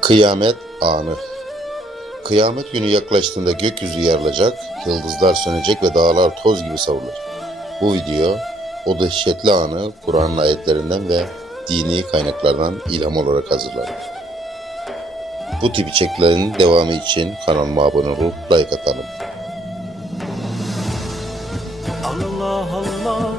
Kıyamet anı. Kıyamet günü yaklaştığında gökyüzü yarılacak, yıldızlar sönecek ve dağlar toz gibi savrulacak. Bu video o dehşetli anı Kur'an'ın ayetlerinden ve dini kaynaklardan ilham olarak hazırladım. Bu tip içeriklerin devamı için kanalıma abone olup like atalım. Allah Allah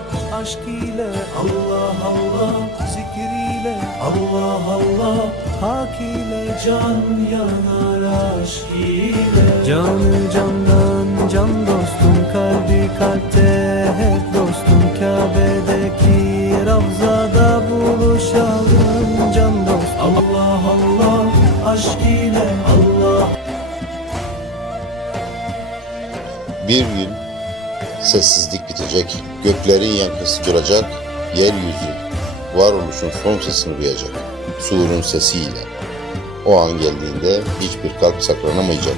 aşk ile Allah Allah zikir ile Allah Allah hak ile can yanar aşk ile. Canı candan can dostum kalbi kalpte hep dostum. Kabe'deki Ravzada buluşalım can dost Allah Allah aşk ile Allah. Bir gün sessizlik bitecek, göklerin yankısı duracak, yeryüzü varoluşun son sesini duyacak, surun sesiyle. O an geldiğinde hiçbir kalp saklanamayacak.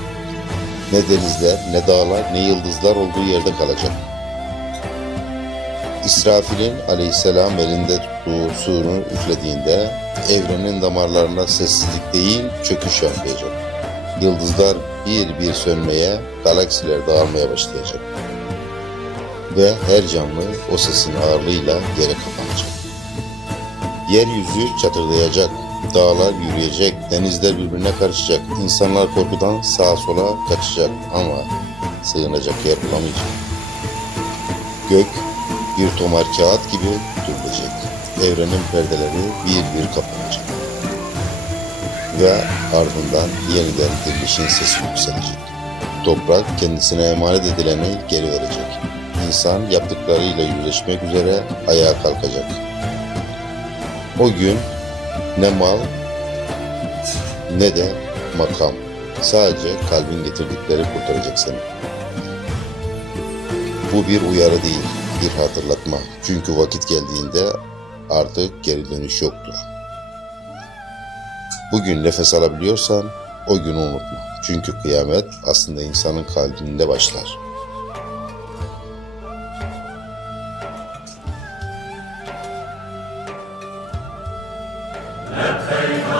Ne denizler, ne dağlar, ne yıldızlar olduğu yerde kalacak. İsrafil'in aleyhisselam elinde tuttuğu surunu üflediğinde evrenin damarlarında sessizlik değil çöküş yaşayacak. Yıldızlar bir bir sönmeye, galaksiler dağılmaya başlayacak. Ve her canlı o sesin ağırlığıyla yere kapanacak. Yeryüzü çatırdayacak, dağlar yürüyecek, denizler birbirine karışacak, insanlar korkudan sağa sola kaçacak ama sığınacak yer bulamayacak. Gök bir tomar kağıt gibi dürülecek. Evrenin perdeleri bir bir kapanacak. Ve ardından yeniden dirilişin sesi yükselecek. Toprak kendisine emanet edileni geri verecek. İnsan yaptıklarıyla yüzleşmek üzere ayağa kalkacak. O gün ne mal ne de makam. Sadece kalbin getirdikleri kurtaracak seni. Bu bir uyarı değil, bir hatırlatma. Çünkü vakit geldiğinde artık geri dönüş yoktur. Bugün nefes alabiliyorsan o günü unutma. Çünkü kıyamet aslında insanın kalbinde başlar.